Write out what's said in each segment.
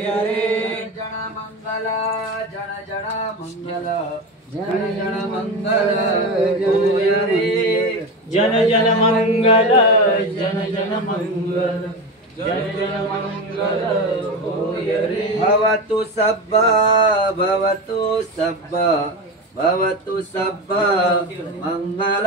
जन मंगल जन जन मंगल जन जन मंगल होय रे जन जन मंगल जन जन मंगल जन जन मंगल होय रे भवतु सब्बा भवतु सब्बा भवतु सब्बा मंगल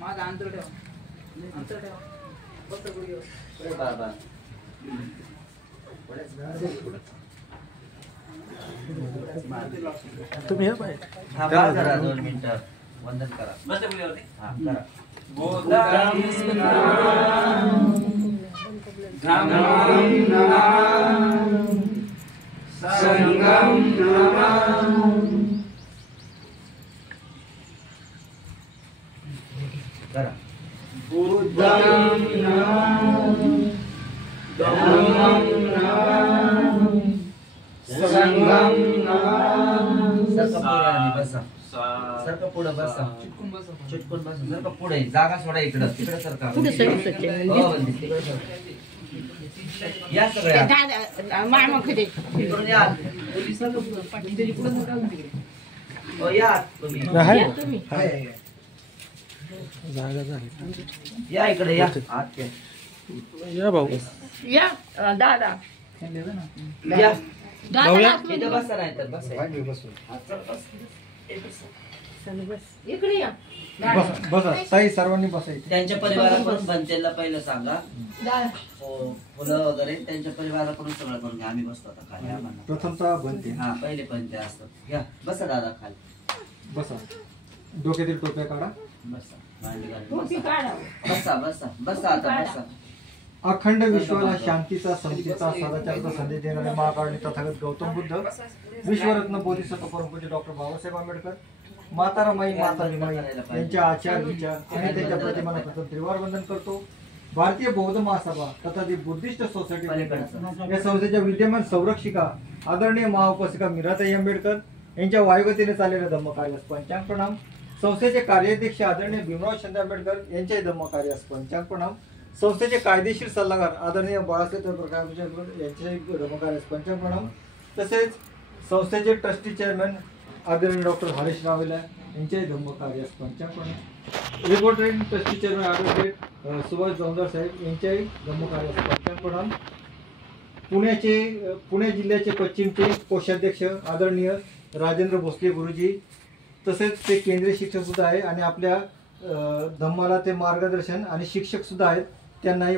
माझा अंतर ठेवा बस पुढे बाबा तुम्ही हे पाय थांबा जरा 2 मिनिटं वंदन करा बस पुढे हां करा गोदाम संगम करा बुद्धं धम्मं संगम सरका पुढे बसा चिटकून बसा सरका पुढे जागा सोडा इकडं तिकडे सरका हो तिकडे सरका या सगळ्या इकडून या हो या तुम्ही जागा झाली या इकडे या आत या भाऊ या दादा या भाऊया इथं बसा नाही तर बसा इकडे या बसा ताई सर्वांनी बसायचं त्यांच्या परिवाराकडून बनतेला पहिलं सांगा हो फुलं वगैरे त्यांच्या परिवाराकडून सगळं करून घ्या आम्ही बसतो आता खाली आम्हाला प्रथमतः बनते हा पहिले बनते असतं घ्या बसा दादा खाली बसा डोक्यातील टोप्या काढा बसा मांडी घालून टोपी बसा. काढा बसा बसा बसा आता बसा अखंड विश्वाला शांतीचा समतेचा सदाचाराचा संदेश देणारे महाकारुणी तथागत गौतम बुद्ध विश्वरत्न बोधिसत्व परमपूज्य डॉक्टर बाबासाहेब आंबेडकर माता रमाई माता भीमाई यांच्या आचार विचार आणि त्यांच्या प्रतिमाना प्रथम त्रिवार वंदन करतो. भारतीय बौद्ध महासभा तथा दी बुद्धिस्ट सोसायटी या संस्थेच्या विद्यमान संरक्षिका आदरणीय महाउपासिका मीराताई आंबेडकर यांच्या वायुगतीने चाललेल्या धम्मकार्यास पंचांग प्रणाम. संस्थेचे कार्याध्यक्ष आदरणीय भीमराव शिंदे आंबेडकर यांच्याही धम्मकार्यास पंचांग प्रणाम. संस्थेचे कायदेशीर सल्लागार आदरणीय बाळासाहेब प्रकाश यांच्याही धम्मकार्यास पंचांग प्रणाम. तसेच संस्थेचे ट्रस्टी चेअरमॅन आदरणीय डॉक्टर हरीश रावेला यांच्याही धम्मकार्यास पंचांग प्रणाम. Reporting trustee chairman advocate Subhash Jondar साहेब यांच्याही धम्मकार्यास पंचांग प्रणाम. पुणे जिल्ह्याचे पश्चिमचे कोषाध्यक्ष आदरणीय राजेंद्र भोसले गुरुजी तसेच ते केंद्रीय शिक्षक सुद्धा आहे आणि आपल्या धम्माला ते मार्गदर्शन आणि शिक्षक सुद्धा आहेत त्यांनाही